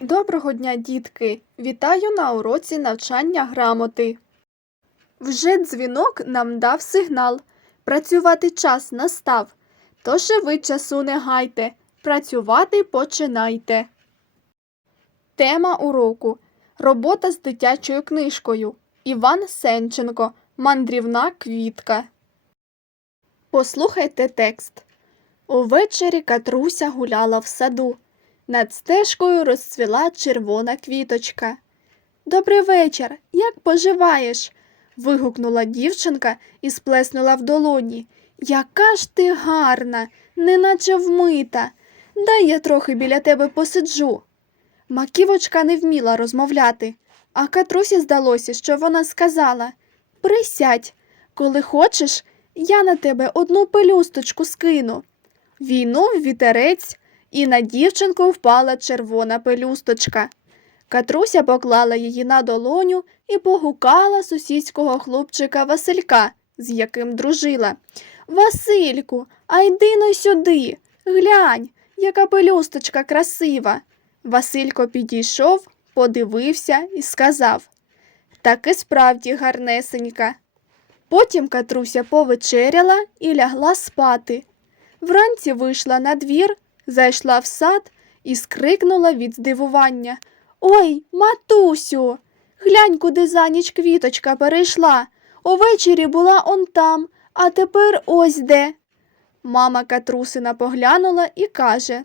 Доброго дня, дітки! Вітаю на уроці навчання грамоти. Вже дзвінок нам дав сигнал. Працювати час настав. Тож і ви часу не гайте. Працювати починайте. Тема уроку Робота з дитячою книжкою. Іван Сенченко. Мандрівна квітка. Послухайте текст. Увечері Катруся гуляла в саду. Над стежкою розцвіла червона квіточка. Добрий вечір, як поживаєш? вигукнула дівчинка і сплеснула в долоні. Яка ж ти гарна, неначе вмита. Дай я трохи біля тебе посиджу. Маківочка не вміла розмовляти, а Катрусі здалося, що вона сказала Присядь, коли хочеш, я на тебе одну пелюсточку скину. Війнув вітерець, і на дівчинку впала червона пелюсточка. Катруся поклала її на долоню і погукала сусідського хлопчика Василька, з яким дружила. Васильку, а йди но сюди. Глянь, яка пелюсточка красива. Василько підійшов, подивився і сказав Таки справді гарнесенька. Потім Катруся повечеряла і лягла спати. Вранці вийшла на двір, зайшла в сад і скрикнула від здивування. Ой, матусю, глянь, куди за ніч квіточка перейшла. Увечері була он там, а тепер ось де. Мама Катрусина поглянула і каже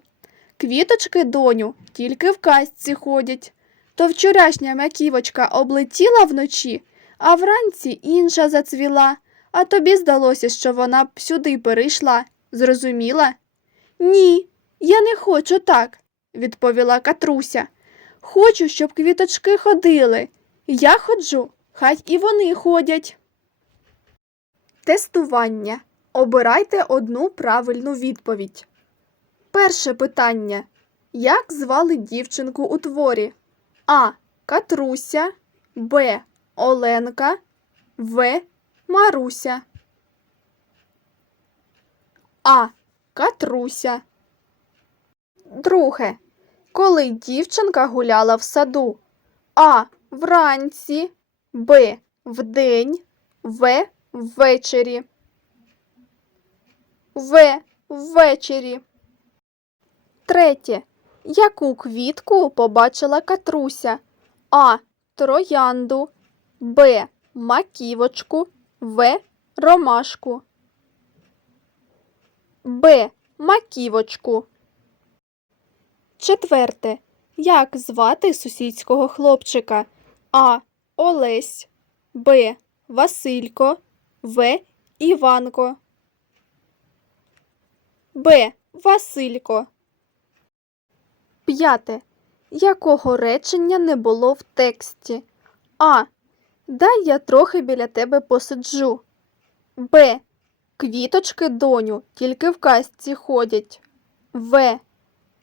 Квіточки, доню, тільки в казці ходять. То вчорашня маківочка облетіла вночі, а вранці інша зацвіла, а тобі здалося, що вона б сюди перейшла. Зрозуміла? Ні, я не хочу так, відповіла Катруся. Хочу, щоб квіточки ходили. Я ходжу, хай і вони ходять. Тестування. Обирайте одну правильну відповідь. Перше питання. Як звали дівчинку у творі? А. Катруся, Б. Оленка, В. Маруся. А. Катруся. Друге. Коли дівчинка гуляла в саду? А. Вранці, Б. Вдень, В. Ввечері. В. Ввечері. Третє. Яку квітку побачила Катруся? А. Троянду, Б. Маківочку, В. Ромашку. Б. Маківочку. Четверте. Як звати сусідського хлопчика? А. Олесь, Б. Василько, В. Іванко. Б. Василько. П'яте. Якого речення не було в тексті? А. Дай я трохи біля тебе посиджу. Б. Квіточки, доню, тільки в казці ходять. В.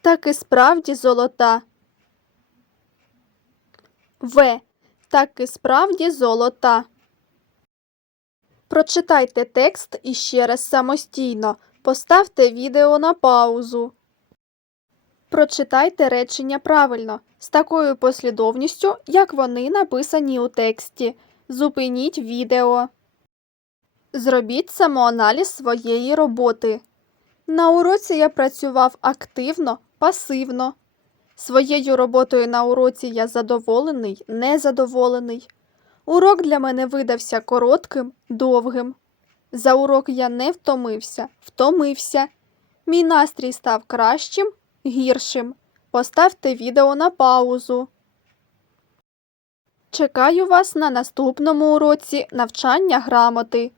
Так і справді золота. В. Так і справді золота. Прочитайте текст іще раз самостійно. Поставте відео на паузу. Прочитайте речення правильно, з такою послідовністю, як вони написані у тексті. Зупиніть відео. Зробіть самоаналіз своєї роботи. На уроці я працював активно, пасивно. Своєю роботою на уроці я задоволений, незадоволений. Урок для мене видався коротким, довгим. За урок я не втомився, втомився. Мій настрій став кращим, гіршим. Поставте відео на паузу. Чекаю вас на наступному уроці навчання грамоти.